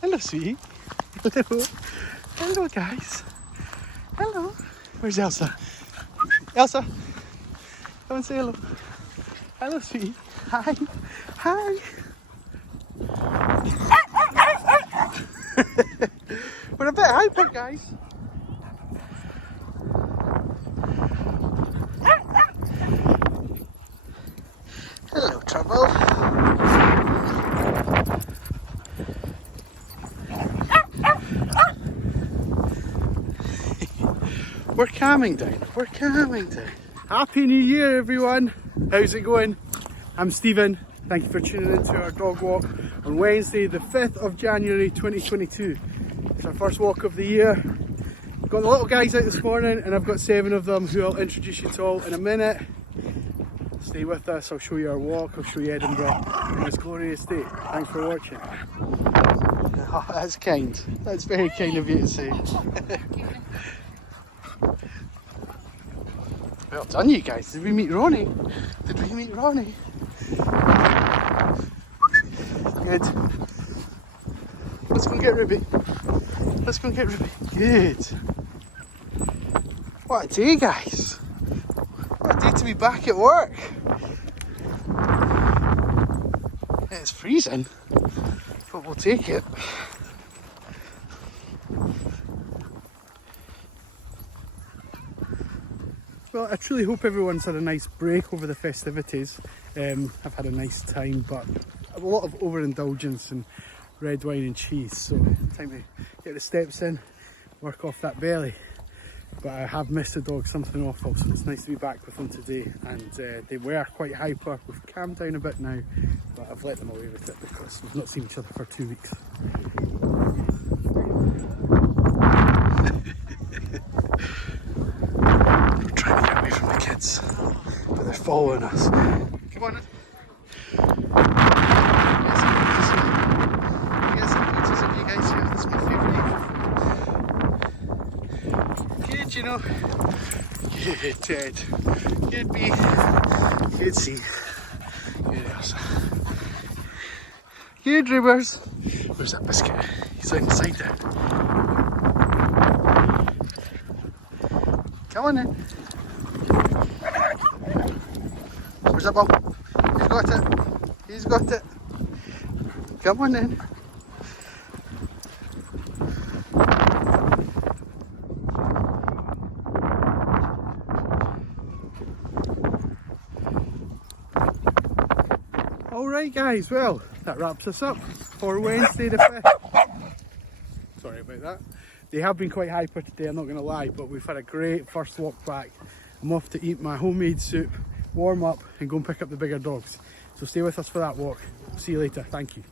Hello, sweetie. Hello. Hello, guys. Hello. Where's Elsa? Elsa, come and say hello. Hello, sweetie. Hi. Hi. We're a bit hyper, guys. Hello, Trouble. We're calming down. We're calming down. Happy New Year, everyone. How's it going? I'm Stephen. Thank you for tuning into our dog walk on Wednesday, the 5th of January 2022. It's our first walk of the year. I've got the little guys out this morning and I've got 7 of them who I'll introduce you to all in a minute. Stay with us, I'll show you our walk, I'll show you Edinburgh on its glorious day. Thanks for watching. Oh, that's kind. That's very kind of you to say. Well done, you guys. Did we meet Ronnie? Did we meet Ronnie? Good. Let's go and get Ruby. Let's go and get Ruby. Good. What a day, guys. What a day to be back at work. It's freezing, but we'll take it. Well, I truly hope everyone's had a nice break over the festivities. I've had a nice time, but a lot of overindulgence in red wine and cheese, so time to get the steps in, work off that belly. But I have missed the dog something awful, so it's nice to be back with them today. And they were quite hyper. We've calmed down a bit now, but I've let them away with it because we've not seen each other for 2 weeks. We're trying to get away from the kids, but they're following us. Come on in. Get some pizzas in you guys here. That's my favourite. Good, you know. Good, Ted. Good B. Good C. Good Elsa. Good Rivers. Where's that biscuit? He's inside there. Come on in. Where's that ball? He's got it. He's got it. Come on in. Alright guys, well, that wraps us up for Wednesday the 5th. Sorry about that. They have been quite hyper today, I'm not going to lie, but we've had a great first walk back. I'm off to eat my homemade soup, warm up and go and pick up the bigger dogs. So stay with us for that walk. See you later, thank you.